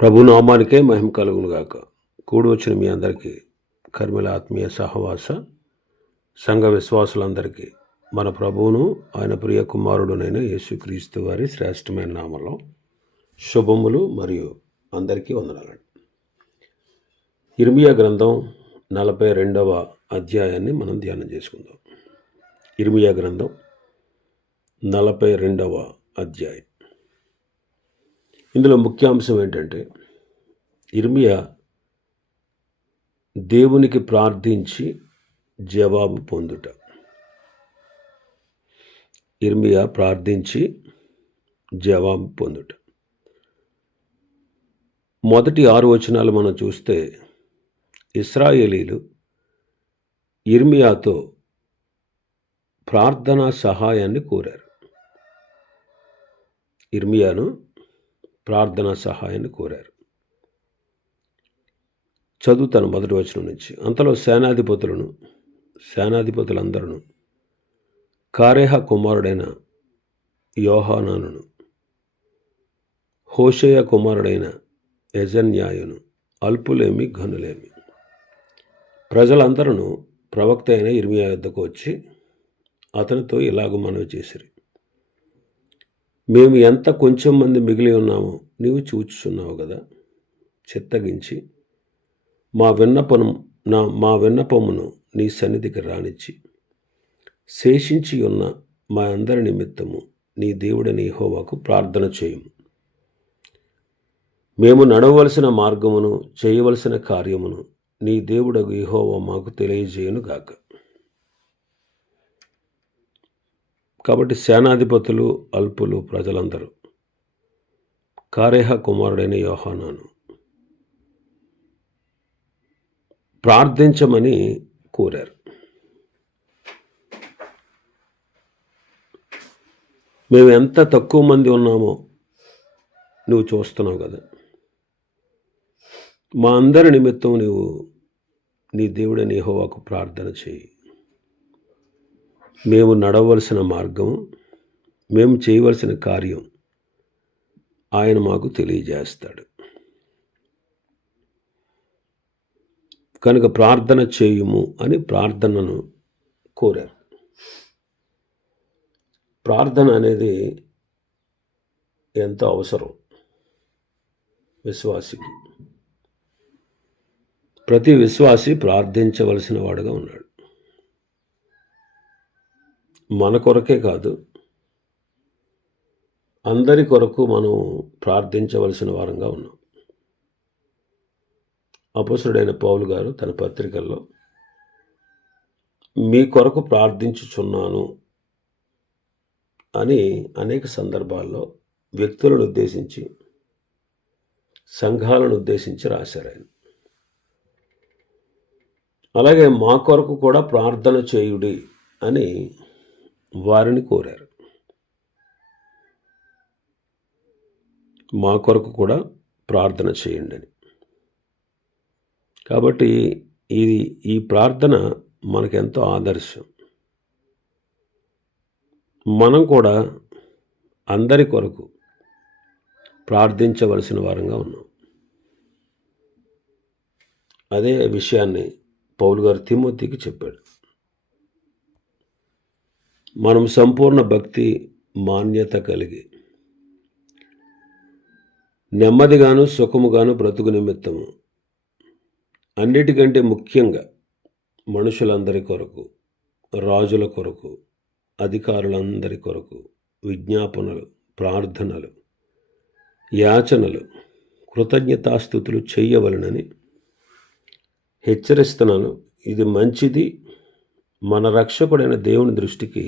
ప్రభు నామానికే మహిమ కలుగును గాక. కూడి వచ్చిన మీ అందరికీ కర్మల ఆత్మీయ సహవాస సంఘ విశ్వాసులందరికీ మన ప్రభువును ఆయన ప్రియ కుమారుడునైన యేసుక్రీస్తు వారి శ్రేష్టమైన నామంలో శుభములు మరియు అందరికీ వందనాలండి. ఇర్మియా గ్రంథం 42వ అధ్యాయాన్ని మనం ధ్యానం చేసుకుందాం. ఇర్మియా గ్రంథం 42వ అధ్యాయం. ఇందులో ముఖ్యాంశం ఏంటంటే, ఇర్మియా దేవునికి ప్రార్థించి జవాబు పొందుట. ఇర్మియా ప్రార్థించి జవాబు పొందుట. మొదటి 6 వచనాలు మనం చూస్తే, ఇశ్రాయేలీలు ఇర్మియాతో ప్రార్థనా సహాయాన్ని కోరారు. ఇర్మియాను ప్రార్థనా సహాయాన్ని కోరారు. చదువుతాను మొదటి వచనం నుంచి. అంతలో సేనాధిపతులందరూ కారేహ కుమారుడైన యోహానానును, హోషేయ కుమారుడైన యజన్యాయును అల్పులేమి ఘనులేమి ప్రజలందరూ ప్రవక్త అయిన ఇర్మియా యొద్దకు వచ్చి అతనితో ఇలాగ మనవి చేసిరి: మేము ఎంత కొంచెం మంది మిగిలి ఉన్నామో నీవు చూచుచున్నావు కదా. చిత్తగించి మా విన్నపమును నీ సన్నిధికి రానిచ్చి, శేషించి ఉన్న మా అందరి నిమిత్తము నీ దేవుడని యెహోవాకు ప్రార్థన చేయుము. మేము నడవలసిన మార్గమును చేయవలసిన కార్యమును నీ దేవుడగు యెహోవా మాకు తెలియజేయును గాక. కాబట్టి సేనాధిపతులు, అల్పులు, ప్రజలందరూ కారేహ కుమారుడైన యోహానాను ప్రార్థించమని కోరారు. మేము ఎంత తక్కువ మంది ఉన్నామో నువ్వు చూస్తున్నావు కదా. మా అందరి నిమిత్తం నువ్వు నీ దేవుడైన యెహోవాకు ప్రార్థన చేయి. మేము నడవలసిన మార్గం, మేము చేయవలసిన కార్యం ఆయన మాకు తెలియజేస్తాడు. కనుక ప్రార్థన చేయుము అని ప్రార్థనను కోరారు. ప్రార్థన అనేది ఎంతో అవసరం విశ్వాసికి. ప్రతి విశ్వాసి ప్రార్థించవలసిన వాడుగా ఉన్నాడు. మన కొరకే కాదు, అందరి కొరకు మనం ప్రార్థించవలసిన వారంగా ఉన్నాం. అపొస్తలుడైన పౌలు గారు తన పత్రికల్లో మీ కొరకు ప్రార్థించుచున్నాను అని అనేక సందర్భాల్లో వ్యక్తులను ఉద్దేశించి, సంఘాలను ఉద్దేశించి రాశారు ఆయన. అలాగే మా కొరకు కూడా ప్రార్థన చేయుడి అని వారిని కోరారు. మా కొరకు కూడా ప్రార్థన చేయండి అని. కాబట్టి ఈ ప్రార్థన మనకెంతో ఆదర్శం. మనం కూడా అందరి కొరకు ప్రార్థించవలసిన వారంగా ఉన్నాం. అదే విషయాన్ని పౌలు గారు తిమోతికి చెప్పాడు. మనం సంపూర్ణ భక్తి, మాన్యత కలిగి నెమ్మదిగాను సుఖముగాను బ్రతుకు నిమిత్తము అన్నిటికంటే ముఖ్యంగా మనుషులందరి కొరకు, రాజుల కొరకు, అధికారులందరి కొరకు విజ్ఞాపనలు, ప్రార్థనలు, యాచనలు, కృతజ్ఞతాస్తుతులు చెయ్యవలనని హెచ్చరిస్తున్నాను. ఇది మంచిది, మన రక్షకుడైన దేవుని దృష్టికి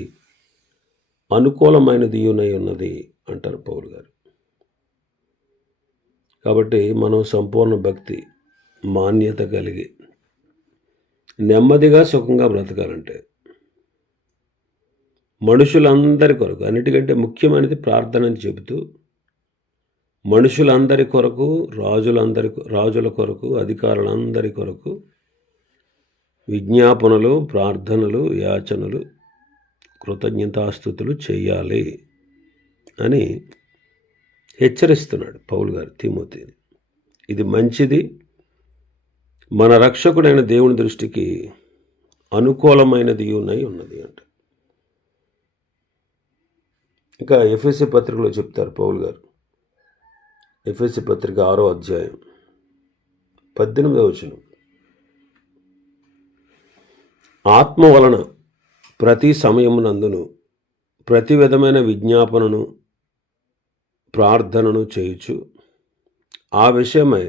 అనుకూలమైనది ఉన్నది అంటారు పౌలు గారు. కాబట్టి మనం సంపూర్ణ భక్తి, మాన్యత కలిగి నెమ్మదిగా సుఖంగా బ్రతకాలంటే మనుషులందరి కొరకు, అన్నిటికంటే ముఖ్యమైనది ప్రార్థన అని చెబుతూ, మనుషులందరి కొరకు, రాజుల కొరకు, అధికారులందరి కొరకు విజ్ఞాపనలు, ప్రార్థనలు, యాచనలు, కృతజ్ఞతాస్తుతులు చేయాలి అని హెచ్చరిస్తున్నాడు పౌలు గారు తిమోతిని. ఇది మంచిది, మన రక్షకుడైన దేవుని దృష్టికి అనుకూలమైనది ఉన్నది అంట. ఇంకా ఎఫెసీ పత్రికలో చెప్తారు పౌలు గారు. ఎఫెసీ పత్రిక 6వ అధ్యాయం 18వ వచనం. ఆత్మ వలన ప్రతి సమయమునందును ప్రతి విధమైన విజ్ఞాపనను ప్రార్థనను చేయుచు ఆ విషయమై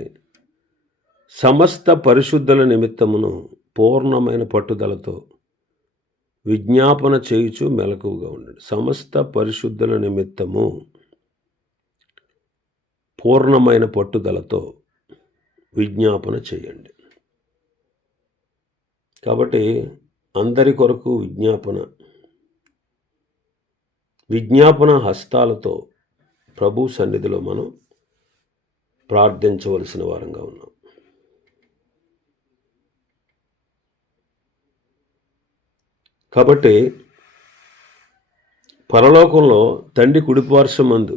సమస్త పరిశుద్ధుల నిమిత్తమును పూర్ణమైన పట్టుదలతో విజ్ఞాపన చేయుచు మెలకువగా ఉండండి. సమస్త పరిశుద్ధుల నిమిత్తము పూర్ణమైన పట్టుదలతో విజ్ఞాపన చేయండి. కాబట్టి అందరి కొరకు విజ్ఞాపన హస్తాలతో ప్రభు సన్నిధిలో మనం ప్రార్థించవలసిన వారంగా ఉన్నాం. కాబట్టి పరలోకంలో తండ్రి కుడిపార్శ్వమందు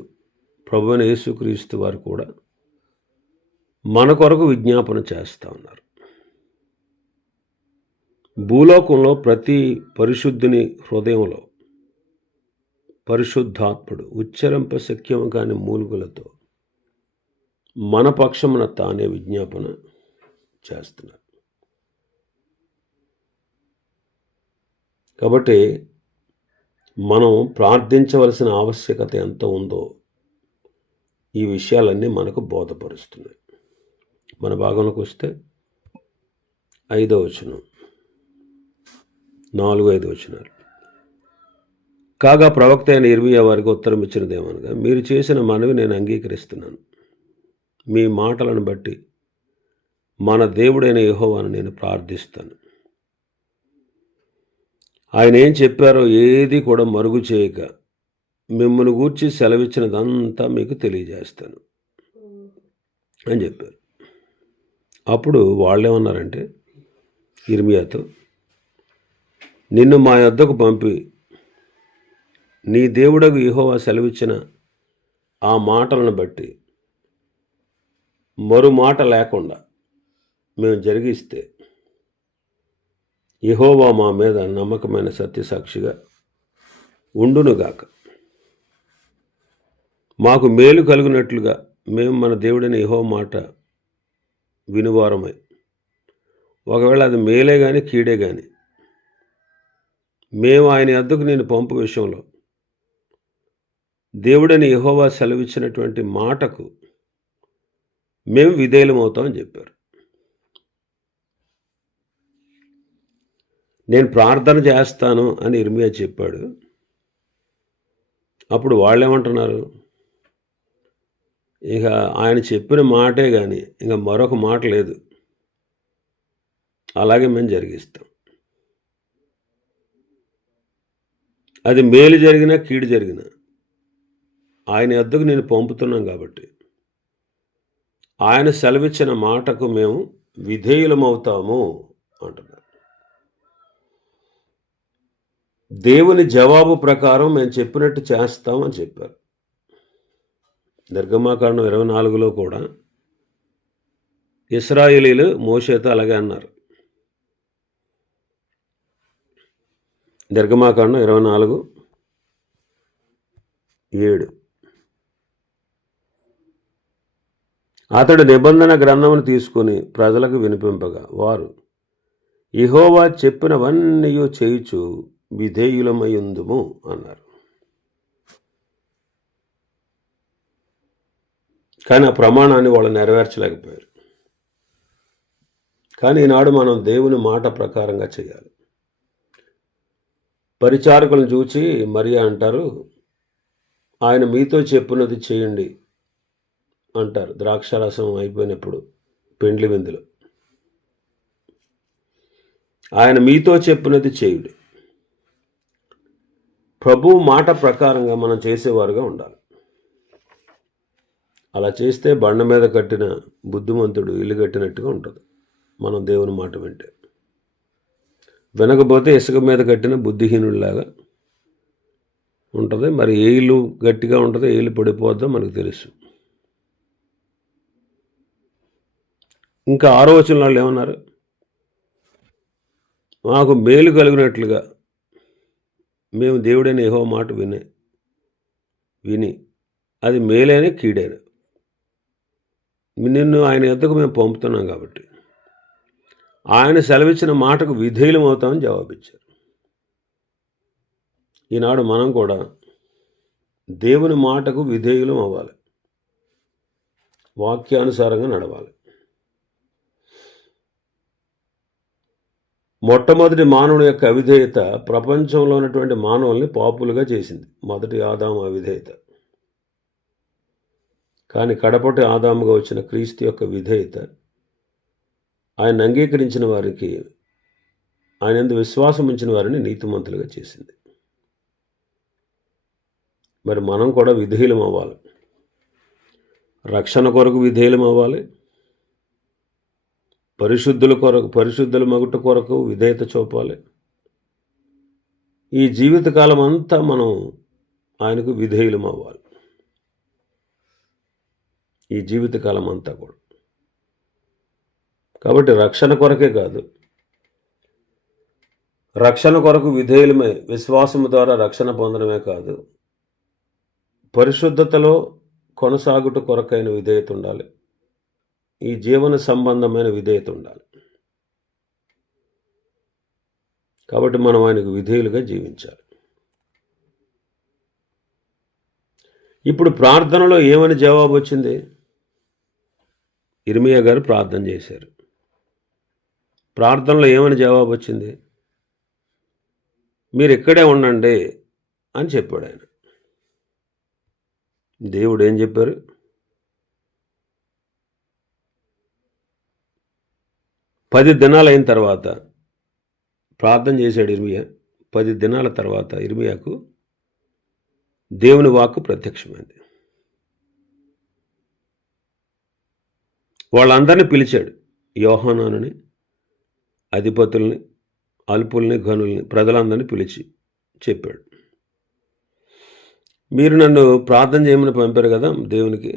ప్రభువైన యేసుక్రీస్తు వారు కూడా మన కొరకు విజ్ఞాపన చేస్తూ ఉన్నారు. భూలోకంలో ప్రతి పరిశుద్ధుని హృదయంలో పరిశుద్ధాత్ముడు ఉచ్చరింపశక్యము కాని మూలుగులతో మన పక్షమున తానే విజ్ఞాపన చేస్తున్నారు. కాబట్టి మనం ప్రార్థించవలసిన ఆవశ్యకత ఎంత ఉందో ఈ విషయాలన్నీ మనకు బోధపరుస్తున్నాయి. మన భాగంలోకి వస్తే 5వ వచనం, 4-5 వచనాలు. కాగా ప్రవక్త అయిన ఇర్మియా వారికి ఉత్తరం ఇచ్చినదేమనగా, మీరు చేసిన మనవి నేను అంగీకరిస్తున్నాను. మీ మాటలను బట్టి మన దేవుడైన యెహోవాను నేను ప్రార్థిస్తాను. ఆయన ఏం చెప్పారో ఏది కూడా మరుగు చేయక మిమ్మల్ని గూర్చి సెలవిచ్చినదంతా మీకు తెలియజేస్తాను అని చెప్పారు. అప్పుడు వాళ్ళేమన్నారంటే ఇర్మియాతో, నిన్ను మా యొద్దకు పంపి నీ దేవుడకు యెహోవా సెలవిచ్చిన ఆ మాటలను బట్టి మరో మాట లేకుండా మేము జరిగిస్తే యెహోవా మా మీద నమ్మకమైన సత్యసాక్షిగా ఉండునుగాక. మాకు మేలు కలుగునట్లుగా మేము మన దేవుడైన యెహోవా మాట వినువారమై, ఒకవేళ అది మేలే కానీ కీడే కానీ, మేము ఆయన యొద్దకు నేను పంపు విషయంలో దేవుడైన యెహోవా సెలవిచ్చినటువంటి మాటకు మేము విధేయులమవుతామని చెప్పారు. నేను ప్రార్థన చేస్తాను అని ఇర్మియా చెప్పాడు. అప్పుడు వాళ్ళేమంటున్నారు, ఇక ఆయన చెప్పిన మాటే కానీ ఇంకా మరొక మాట లేదు, అలాగే మేము జరిగిస్తాం. అది మేలు జరిగినా కీడు జరిగినా ఆయన యొద్దకు నేను పంపుతున్నాం కాబట్టి ఆయన సెలవిచ్చిన మాటకు మేము విధేయులమవుతాము అంటున్నారు. దేవుని జవాబు ప్రకారం మేము చెప్పినట్టు చేస్తామని చెప్పారు. నిర్గమాకాండం 24లో కూడా ఇశ్రాయేలీలు మోషేతో అలాగే అన్నారు. నిర్గమాకాండం 24:7. అతడు నిబంధన గ్రంథమును తీసుకుని ప్రజలకు వినిపింపగా వారు యెహోవా చెప్పినవన్నీ చేయుచు విధేయులమయ్యుందుము అన్నారు. కానీ ఆ ప్రమాణాన్ని వాళ్ళు నెరవేర్చలేకపోయారు. కానీ ఈనాడు మనం దేవుని మాట ప్రకారంగా చేయాలి. పరిచారకులను చూచి మరియా అంటారు, ఆయన మీతో చెప్పినది చేయండి అంటారు. ద్రాక్షారసం అయిపోయినప్పుడు పెండ్లి విందులో ఆయన మీతో చెప్పినది చేయుడి. ప్రభు మాట ప్రకారంగా మనం చేసేవారుగా ఉండాలి. అలా చేస్తే బండ మీద కట్టిన బుద్ధిమంతుడు ఇల్లు కట్టినట్టుగా ఉంటుంది. మనం దేవుని మాట వింటే, వినకపోతే ఇసుక మీద కట్టిన బుద్ధిహీనుడిలాగా ఉంటుంది. మరి ఏ ఇల్లు గట్టిగా ఉంటుంది, ఏ ఇల్లు పడిపోద్దో మనకు తెలుసు. ఇంకా 6వ వచనంలో వాళ్ళు ఏమన్నారు? మాకు మేలు కలిగినట్లుగా మేము దేవుడైన యెహోవా మాట విని అది మేలైన కీడైన నిన్ను ఆయన యొద్దకు మేము పంపుతున్నాం కాబట్టి ఆయన సెలవిచ్చిన మాటకు విధేయులం అవుతామని జవాబిచ్చారు. ఈనాడు మనం కూడా దేవుని మాటకు విధేయులం అవ్వాలి, వాక్యానుసారంగా నడవాలి. మొట్టమొదటి మానవుని యొక్క అవిధేయత ప్రపంచంలో ఉన్నటువంటి మానవుల్ని పాపులుగా చేసింది. మొదటి ఆదాము అవిధేయత. కానీ కడపటి ఆదాముగా వచ్చిన క్రీస్తు యొక్క విధేయత ఆయన అంగీకరించిన వారికి, ఆయన యందు విశ్వాసం ఉంచిన వారిని నీతిమంతులుగా చేసింది. మరి మనం కూడా విధేయులం అవ్వాలి, రక్షణ కొరకు విధేయులం అవ్వాలి, పరిశుద్ధుల మగుట కొరకు విధేయత చూపాలి. ఈ జీవితకాలం అంతా మనం ఆయనకు విధేయులం అవ్వాలి. ఈ జీవితకాలం అంతా కూడా. కాబట్టి రక్షణ కొరకే కాదు, రక్షణ కొరకు విధేయులమే, విశ్వాసము ద్వారా రక్షణ పొందడమే కాదు, పరిశుద్ధతలో కొనసాగుట కొరకైన విధేయత ఉండాలి. ఈ జీవన సంబంధమైన విధేయత ఉండాలి. కాబట్టి మనం ఆయనకు విధేయులుగా జీవించాలి. ఇప్పుడు ప్రార్థనలో ఏమని జవాబు వచ్చింది? ఇర్మియా గారు ప్రార్థన చేశారు. ప్రార్థనలో ఏమని జవాబు వచ్చింది? మీరు ఇక్కడే ఉండండి అని చెప్పాడు ఆయన. దేవుడు ఏం చెప్పారు? పది దినాలు అయిన తర్వాత ప్రార్థన చేశాడు ఇర్మియా. 10 దినాల తర్వాత ఇర్మియాకు దేవుని వాక్కు ప్రత్యక్షమైంది. వాళ్ళందరినీ పిలిచాడు. యోహానానుని, అధిపతుల్ని, అల్పుల్ని, ఘనుల్ని, ప్రజలందరినీ పిలిచి చెప్పాడు, మీరు నన్ను ప్రార్థన చేయమని పంపారు కదా దేవునికి.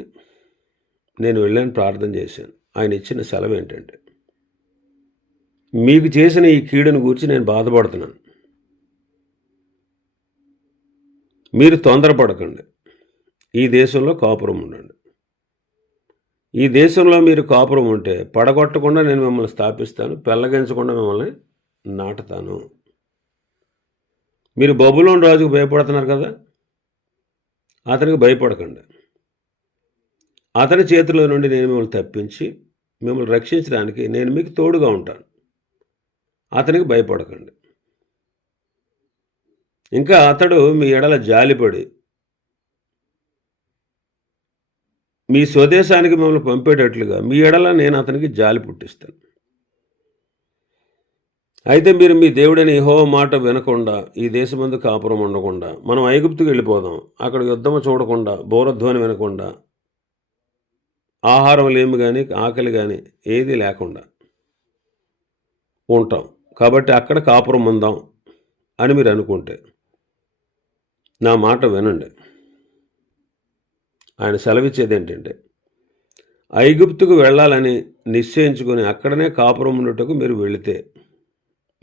నేను వెళ్ళాను, ప్రార్థన చేశాను. ఆయన ఇచ్చిన సెలవు ఏంటంటే, మీకు చేసిన ఈ కీడును గురించి నేను బాధపడుతున్నాను. మీరు తొందరపడకండి, ఈ దేశంలో కాపురం ఉండండి. ఈ దేశంలో మీరు కాపురం ఉంటే పడగొట్టకుండా నేను మిమ్మల్ని స్థాపిస్తాను, పెళ్ళగించకుండా మిమ్మల్ని నాటుతాను. మీరు బబులోను రాజుకు భయపడుతున్నారు కదా, అతనికి భయపడకండి. అతని చేతిలో నుండి నేను మిమ్మల్ని తప్పించి మిమ్మల్ని రక్షించడానికి నేను మీకు తోడుగా ఉంటాను. అతనికి భయపడకండి. ఇంకా అతడు మీ ఎడల జాలిపడి మీ స్వదేశానికి మిమ్మల్ని పంపేటట్లుగా మీ ఎడల నేను అతనికి జాలి పుట్టిస్తాను. అయితే మీరు మీ దేవుడైన యెహోవా మాట వినకుండా, ఈ దేశమందు కాపురం ఉండకుండా, మనం ఐగుప్తుకు వెళ్ళిపోదాం, అక్కడ యుద్ధము చూడకుండా, బోరధ్వని వినకుండా, ఆహారం లేమి కానీ ఆకలి కానీ ఏది లేకుండా ఉంటాం. కాబట్టి అక్కడ కాపురం ఉందాం అని మీరు అనుకుంటే నా మాట వినండి. ఆయన సెలవిచ్చేది ఏంటంటే, ఐగుప్తుకు వెళ్ళాలని నిశ్చయించుకొని అక్కడనే కాపురం ఉన్నట్టుకు మీరు వెళితే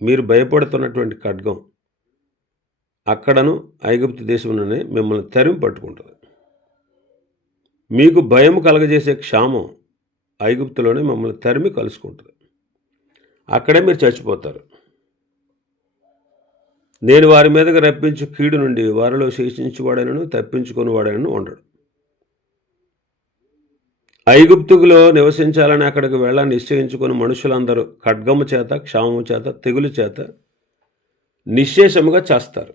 మీరు భయపడుతున్నటువంటి ఖడ్గం అక్కడను ఐగుప్తు దేశంలోనే మిమ్మల్ని తరిమి పట్టుకుంటుంది. మీకు భయం కలగజేసే క్షామం ఐగుప్తులోనే మిమ్మల్ని తరిమి కలుసుకుంటుంది. అక్కడే మీరు చచ్చిపోతారు. నేను వారి మీదకి రప్పించు కీడు నుండి వారిలో శేషించువాడైనను తప్పించుకొని వాడైనను ఉండడు. ఐగుప్తులో నివసించాలని అక్కడికి వెళ్ళాలని నిశ్చయించుకుని మనుషులందరూ ఖడ్గము చేత, క్షామము చేత, తెగులు చేత నిశ్శేషముగా చేస్తారు.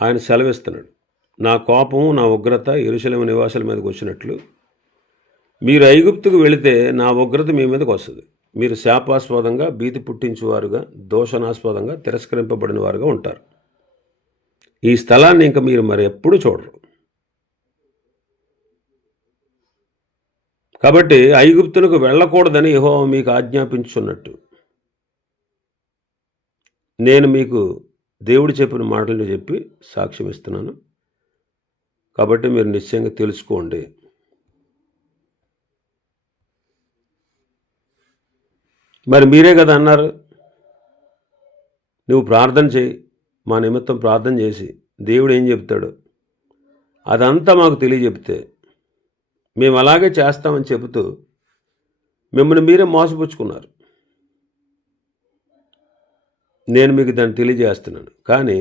ఆయన సెలవిస్తున్నాడు, నా కోపము, నా ఉగ్రత యెరూషలేము నివాసుల మీదకి వచ్చినట్లు మీరు ఐగుప్తుకు వెళితే నా ఉగ్రత మీ మీదకి వస్తుంది. మీరు శాపాస్పదంగా, భీతి పుట్టించువారుగా, దోషణాస్పదంగా, తిరస్కరింపబడిన వారుగా ఉంటారు. ఈ స్థలాన్ని ఇంకా మీరు మరి ఎప్పుడు చూడరు. కాబట్టి ఐగుప్తులకు వెళ్ళకూడదని యెహోవా మీకు ఆజ్ఞాపించున్నట్టు నేను మీకు దేవుడు చెప్పిన మాటలను చెప్పి సాక్ష్యం ఇస్తున్నాను. కాబట్టి మీరు నిశ్చయంగా తెలుసుకోండి. మరి మీరే కదా అన్నారు, నువ్వు ప్రార్థన చేయి, మా నిమిత్తం ప్రార్థన చేసి దేవుడు ఏం చెప్తాడు అదంతా మాకు తెలియజెప్తే మేము అలాగే చేస్తామని చెబుతూ మిమ్మల్ని మీరే మోసపుచ్చుకున్నారు. నేను మీకు దాన్ని తెలియజేస్తున్నాను. కానీ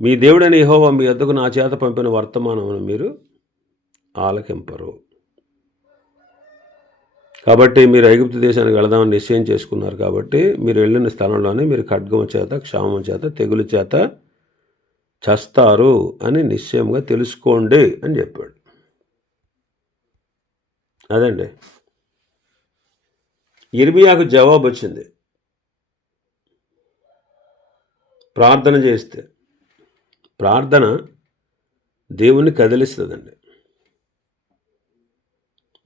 మీ దేవుడైన యెహోవా మీ వద్దకు నా చేత పంపిన వర్తమానమును మీరు ఆలకింపరు. కాబట్టి మీరు ఐగుప్తు దేశానికి వెళదామని నిశ్చయం చేసుకున్నారు. కాబట్టి మీరు వెళ్ళిన స్థలంలోనే మీరు ఖడ్గము చేత, క్షామం చేత, తెగులు చేత చస్తారు అని నిశ్చయంగా తెలుసుకోండి అని చెప్పాడు. అదండి ఇర్మియాకు జవాబు వచ్చింది. ప్రార్థన చేస్తే ప్రార్థన దేవుణ్ణి కదిలిస్తుందండి.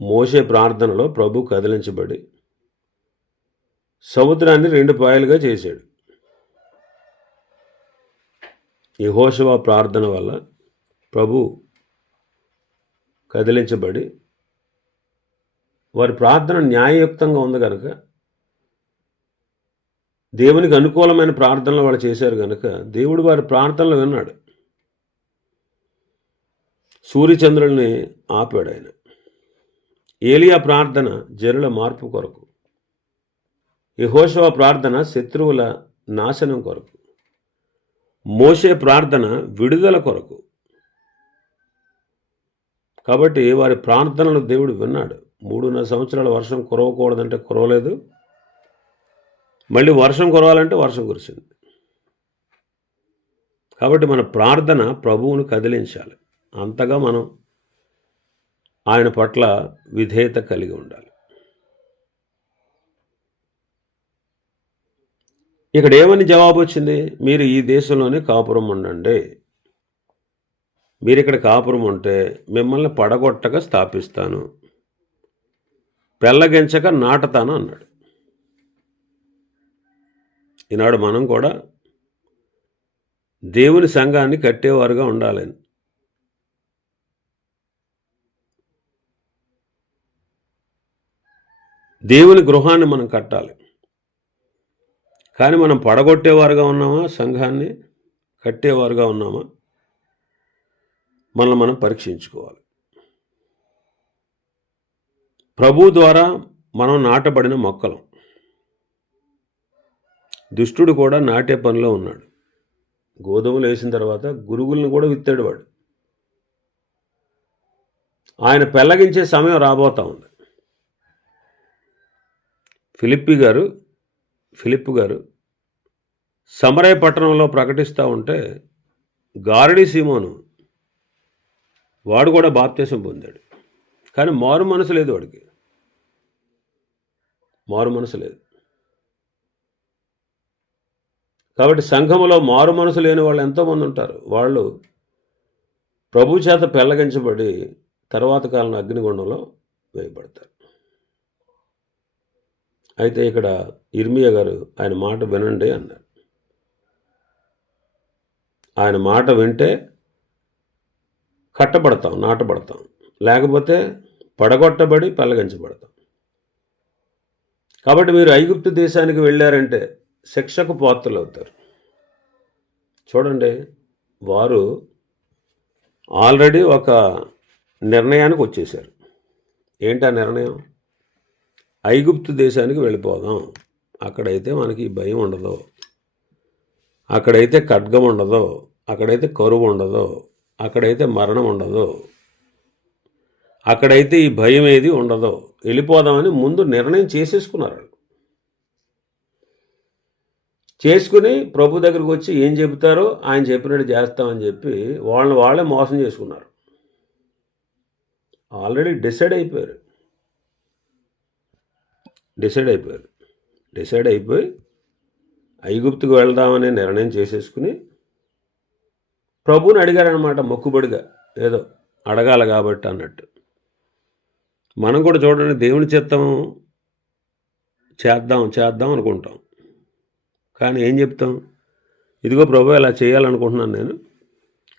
మోషే ప్రార్థనలో ప్రభు కదిలించబడి సముద్రాన్ని 2 పాయలుగా చేశాడు. యెహోషువ ప్రార్థన వల్ల ప్రభు కదిలించబడి వారి ప్రార్థన న్యాయయుక్తంగా ఉంది కనుక, దేవునికి అనుకూలమైన ప్రార్థనలు వాళ్ళు చేశారు కనుక దేవుడు వారి ప్రార్థనలు విన్నాడు. సూర్యచంద్రుల్ని ఆపాడు ఆయన. ఏలియా ప్రార్థన జనుల మార్పు కొరకు, యెహోషువ ప్రార్థన శత్రువుల నాశనం కొరకు, మోషే ప్రార్థన విడుదల కొరకు. కాబట్టి వారి ప్రార్థనలు దేవుడు విన్నాడు. 3.5 సంవత్సరాల వర్షం కురవకూడదంటే కురవలేదు, మళ్ళీ వర్షం కురవాలంటే వర్షం కురిసింది. కాబట్టి మన ప్రార్థన ప్రభువును కదిలించాలి. అంతగా మనం ఆయన పట్ల విధేయత కలిగి ఉండాలి. ఇక్కడ ఏమని జవాబు వచ్చింది? మీరు ఈ దేశంలోనే కాపురం ఉండండి. మీరు ఇక్కడ కాపురం ఉంటే మిమ్మల్ని పడగొట్టక స్థాపిస్తాను, పెళ్ళగించక నాటతాను అన్నాడు. ఈనాడు మనం కూడా దేవుని సంఘాన్ని కట్టేవారుగా ఉండాలని, దేవుని గృహాన్ని మనం కట్టాలి. కానీ మనం పడగొట్టేవారుగా ఉన్నామా, సంఘాన్ని కట్టేవారుగా ఉన్నామా, మనల్ని మనం పరీక్షించుకోవాలి. ప్రభు ద్వారా మనం నాటబడిన మొక్కలం. దుష్టుడు కూడా నాటే పనిలో ఉన్నాడు. గోధుమలు వేసిన తర్వాత గురుగులను కూడా విత్తాడు వాడు. ఆయన పెళ్ళగించే సమయం రాబోతా ఉంది. ఫిలిప్పు గారు సమరయ పట్టణంలో ప్రకటిస్తూ ఉంటే గారడి సీమోను వాడు కూడా బాప్తీసం పొందాడు. కానీ మారు మనసు లేదు వాడికి, మారు మనసు లేదు. కాబట్టి సంఘములో మారు మనసు లేని వాళ్ళు ఎంతోమంది ఉంటారు. వాళ్ళు ప్రభు చేత పెళ్ళగించబడి తర్వాత కాలం అగ్నిగుండంలో వేయబడతారు. అయితే ఇక్కడ ఇర్మియా గారు ఆయన మాట వినండి అన్నారు. ఆయన మాట వింటే కట్టబడతాం, నాటబడతాం, లేకపోతే పడగొట్టబడి పెళ్ళగించబడతాం. కాబట్టి మీరు ఐగుప్తు దేశానికి వెళ్ళారంటే శిక్షకు పాత్రలు అవుతారు. చూడండి, వారు ఆల్రెడీ ఒక నిర్ణయానికి వచ్చేసారు. ఏంటి ఆ నిర్ణయం? ఐగుప్తు దేశానికి వెళ్ళిపోదాం, అక్కడైతే మనకి భయం ఉండదు, అక్కడైతే ఖడ్గం ఉండదు, అక్కడైతే కరువు ఉండదు, అక్కడైతే మరణం ఉండదు, అక్కడైతే ఈ భయం ఏది ఉండదు, వెళ్ళిపోదామని ముందు నిర్ణయం చేసేసుకున్నారు. చేసుకుని ప్రభు దగ్గరకు వచ్చి ఏం చెబుతారో ఆయన చెప్పినట్టు చేస్తామని చెప్పి వాళ్ళే మోసం చేసుకున్నారు. ఆల్రెడీ డిసైడ్ అయిపోయి ఐగుప్తుకు వెళ్దామనే నిర్ణయం చేసేసుకుని ప్రభువుని అడిగారనమాట, మొక్కుబడిగా ఏదో అడగాలి కాబట్టి అన్నట్టు. మనం కూడా చూడండి, దేవుని చిత్తం చేద్దాం అనుకుంటాం. కానీ ఏం చెప్తాం? ఇదిగో ప్రభు ఇలా చేయాలనుకుంటున్నాను నేను,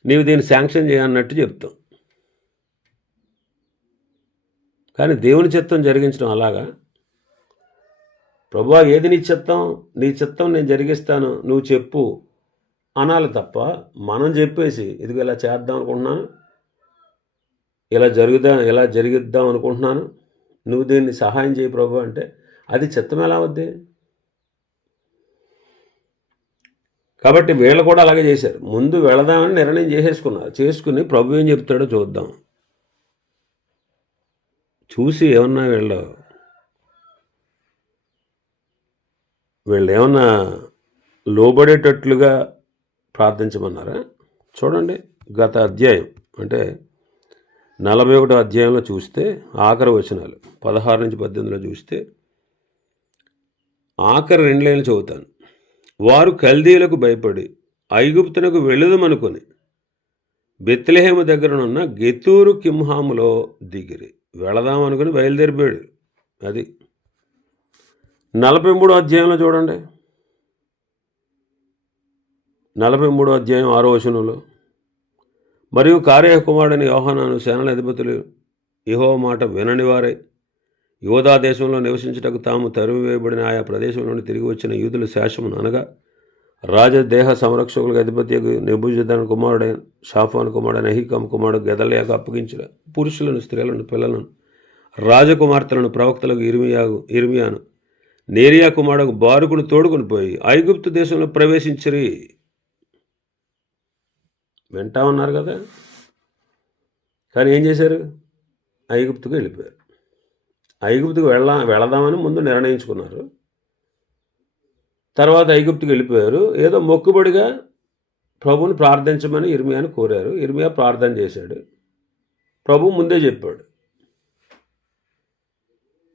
నీవు దీన్ని శాంక్షన్ చేయన్నట్టు చెప్తాం. కానీ దేవుని చిత్తం జరిగించడం అలాగా ప్రభువా ఏది నీ చిత్తం నేను జరిగిస్తాను, నువ్వు చెప్పు అనాలి తప్ప మనం చెప్పేసి ఇదిగో ఇలా చేద్దాం అనుకుంటున్నాను, ఇలా జరిగిద్దాం అనుకుంటున్నాను, నువ్వు దీన్ని సహాయం చేయి ప్రభు అంటే అది చిత్తం ఎలా అవుద్ది? కాబట్టి వీళ్ళు కూడా అలాగే చేశారు. ముందు వెళదామని నిర్ణయం చేసుకుని ప్రభు ఏం చెప్తాడో చూద్దాం. చూసి ఏమన్నా వీళ్ళు ఏమన్నా లోబడేటట్లుగా ప్రార్థించమన్నారా? చూడండి, గత అధ్యాయం అంటే 41వ అధ్యాయంలో చూస్తే ఆఖరి వచనాలు 16 నుంచి 18లో చూస్తే ఆఖరి 2 లైన్లు చదువుతాను. వారు కల్దీలకు భయపడి ఐగుప్తునకు వెళ్ళుదమనుకొని బెత్లెహేము దగ్గరనున్న గెతూరు కింహాములో దిగిరి. వెళదామనుకుని బయలుదేరిపోయాడు. అది 43వ అధ్యాయంలో చూడండి, 43వ అధ్యాయం 6వ వచనంలో, మరియు కారేహ కుమారుడైన యోహానాను సేనల అధిపతులు యెహోవా మాట వినని వారై యోధా దేశంలో నివసించుటకు తాము తరిమివేయబడిన ఆయా ప్రదేశం నుండి తిరిగి వచ్చిన యూదుల శేషమును అనగా రాజదేహ సంరక్షకులకు అధిపతి నెబూజరదాను కుమారుడైన షాఫాను కుమారుడైన అహీకాము కుమారుడు గెదల్యాకు అప్పగించిన పురుషులను, స్త్రీలను, పిల్లలను, రాజకుమార్తెలను, ప్రవక్తలకు ఇర్మియాను, నేరియా కుమారుడు బారుకును తోడుకుని పోయి ఐగుప్తు దేశంలో ప్రవేశించిరి. వింటా ఉన్నారు కదా, కానీ ఏం చేశారు? ఐగుప్తుకు వెళ్ళిపోయారు. ఐగుప్తుకు వెళదామని ముందు నిర్ణయించుకున్నారు. తర్వాత ఐగుప్తుకు వెళ్ళిపోయారు. ఏదో మొక్కుబడిగా ప్రభువుని ప్రార్థించమని ఇర్మియాను కోరారు. ఇర్మియా ప్రార్థన చేశాడు. ప్రభు ముందే చెప్పాడు,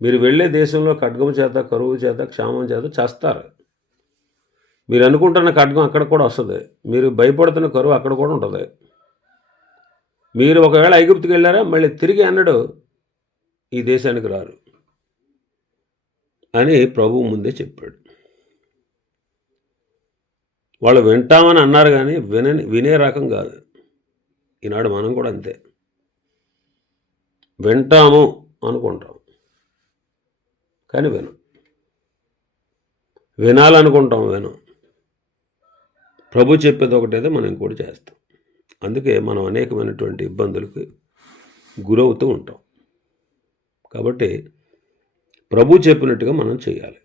మీరు వెళ్ళే దేశంలో ఖడ్గము చేత, కరువు చేత, క్షామం చేత చేస్తారు. మీరు అనుకుంటున్న ఖడ్గం అక్కడ కూడా వస్తుంది, మీరు భయపడుతున్న కరువు అక్కడ కూడా ఉంటుంది. మీరు ఒకవేళ ఐగుప్తుకు వెళ్ళారా మళ్ళీ తిరిగి అన్నడు ఈ దేశానికి రారు అని ప్రభువు ముందే చెప్పాడు. వాళ్ళు వింటామని అన్నారు కానీ వినే రకం కాదు. ఈనాడు మనం కూడా అంతే, వింటాము అనుకుంటాం కానీ వినాలనుకుంటాం వినం. ప్రభు చెప్పేది ఒకటైతే మనం ఇంకోటి చేస్తాం. అందుకే మనం అనేకమైనటువంటి ఇబ్బందులకు గురవుతూ ఉంటాం. కాబట్టి ప్రభు చెప్పినట్టుగా మనం చేయాలి.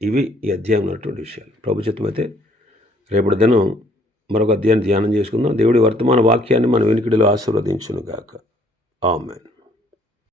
ఇవి ఈ అధ్యాయం ఉన్నటువంటి విషయాలు. ప్రభు చిత్తమైతే రేపటి దినం మరొక అధ్యాయాన్ని ధ్యానం చేసుకుందాం. దేవుడి వర్తమాన వాక్యాన్ని మన వెనుకడిలో ఆశీర్వదించును గాక. ఆమేన్.